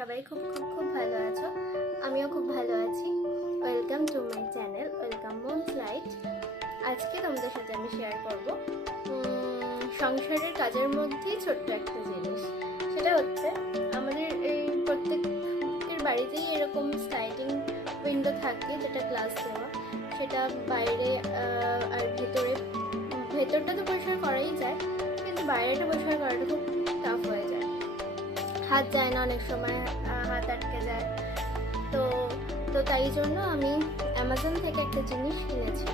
সবাই খুব খুব খুব ভালো আছো। আমিও খুব ভালো আছি। Welcome to my channel, welcome moons light. আজকে তোমাদের সাথে আমি শেয়ার করব সংসারের কাজের মধ্যেই ছোট্ট একটা জিনিস। সেটা হচ্ছে আমাদের এই প্রত্যেকের বাড়িতেই এরকম স্লাইডিং উইন্ডো থাকে, যেটা গ্লাস দেওয়া। সেটা বাইরে আর ভেতরটা তো পরিষ্কার করাই যায়, কিন্তু বাইরেটা পরিষ্কার করাটা খুব টাফ হয়ে যায়। হাত যায় না, অনেক সময় হাত আটকে যায়। তো তো তাই জন্য আমি অ্যামাজন থেকে একটা জিনিস কিনেছি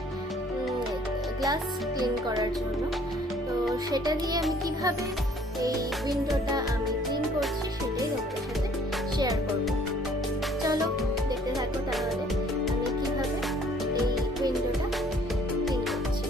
গ্লাস ক্লিন করার জন্য। তো সেটা দিয়ে আমি কিভাবে এই উইন্ডোটা আমি ক্লিন করছি সেটাই তোমাদের সাথে শেয়ার করব। চলো দেখতে থাকো তাহলে আমি কিভাবে এই উইন্ডোটা ক্লিন করছি।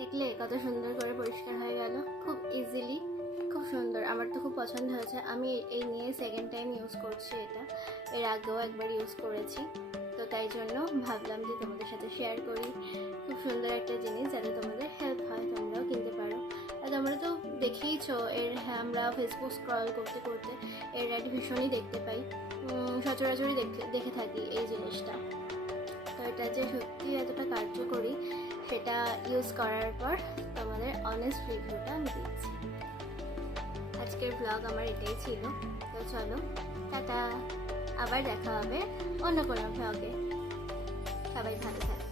দেখলে কত সুন্দর করে পরিষ্কার হয়ে গেল, খুব ইজিলি, খুব সুন্দর। আমার তো খুব পছন্দ হয়েছে। আমি এই নিয়ে সেকেন্ড টাইম ইউজ করছি এটা। এর আগেও একবার ইউজ করেছি, তো তাই জন্য ভাবলাম যে তোমাদের সাথে শেয়ার করি। খুব সুন্দর একটা জিনিস, যাতে তোমাদের হেল্প হয়, তোমরাও কিনতে পারো। আর তোমরা তো দেখেইছো এর, আমরা ফেসবুক স্ক্রল করতে করতে এর অ্যাড ভীষণই দেখতে পাই, সচরাচরই দেখে থাকি এই জিনিসটা। তো এটা যে সত্যি এতটা কার্যকরী সেটা ইউজ করার পর তোমাদের অনেস্ট রিভিউটা আমি দিচ্ছি। আজকের ব্লগ আমার এটাই ছিল। তো চলো টাটা, আবার দেখা হবে অন্য কোনো ব্লগে। সবাই ভালো থাকবে।